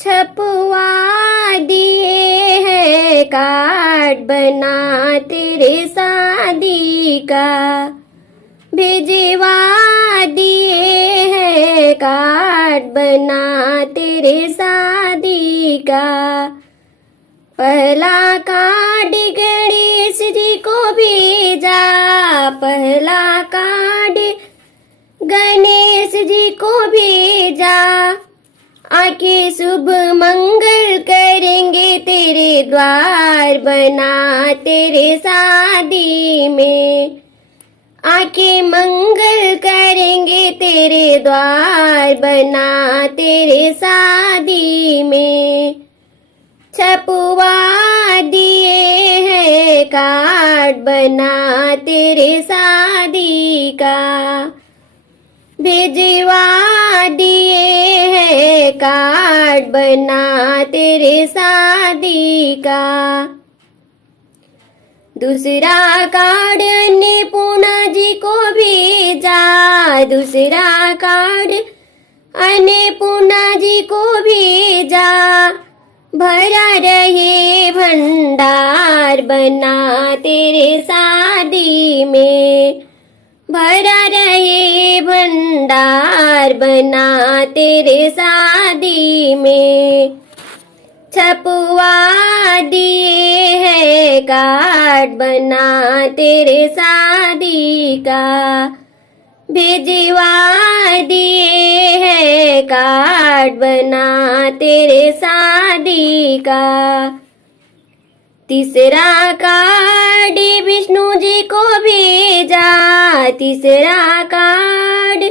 छपवा दिए हैं कार्ड बना तेरे शादी का, भिजवा दिए हैं कार्ड बना तेरे शादी का। पहला कार्ड गणेश जी को भेजा, पहला कार्ड गणेश जी को भेजा, आके शुभ मंगल करेंगे तेरे द्वार बना तेरे शादी में, आके मंगल करेंगे तेरे द्वार बना तेरे शादी में। छपवा दिए हैं कार्ड बना तेरे शादी का, भिजवा दिए हैं कार्ड बना तेरे शादी का। दूसरा कार्ड अन्नपूर्णा जी को भेजा, दूसरा कार्ड अन्नपूर्णा जी को भेजा, भरा रहे भंडार बना तेरे शादी में, भरा रहे भंडार बना तेरे शादी में। छपवा दिए हैं कार्ड बना तेरे शादी का, भिजवा दिए हैं कार्ड बना तेरे शादी का। तीसरा कार्ड विष्णु जी को भेजा, तीसरा कार्ड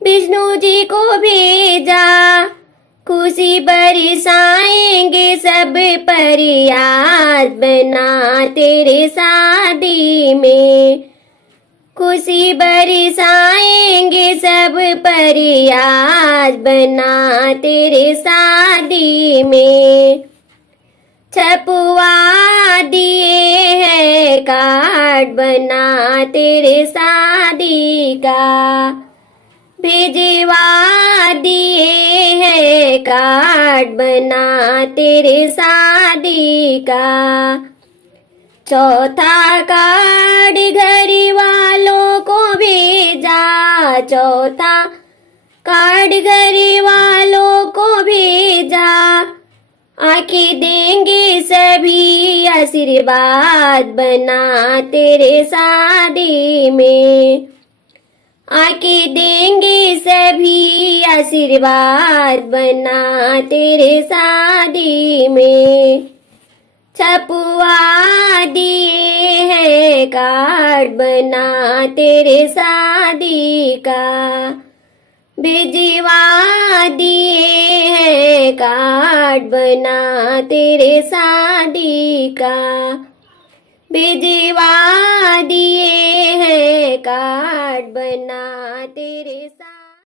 विष्णु जी को भेजा, खुशी बरसाएंगे सब परियार बना तेरे शादी में, खुशी बरसाएंगे सब परियार बना तेरे शादी में। छपवा दिए हैं कार्ड बना तेरे शादी का, भिजवा दिए हैं कार्ड बना तेरे शादी का। चौथा कार्ड घर वालों को भेजा, चौथा कार्ड घर वालों को भेजा, आके देंगे सभी आशीर्वाद बना तेरे शादी में, आके देंगे सभी आशीर्वाद बना तेरे शादी में। छपवा दिए हैं कार्ड बना तेरे शादी का, भिजवा दिए हैं कार्ड बना तेरे शादी का, भिजवा दिए हैं कार्ड बना तेरे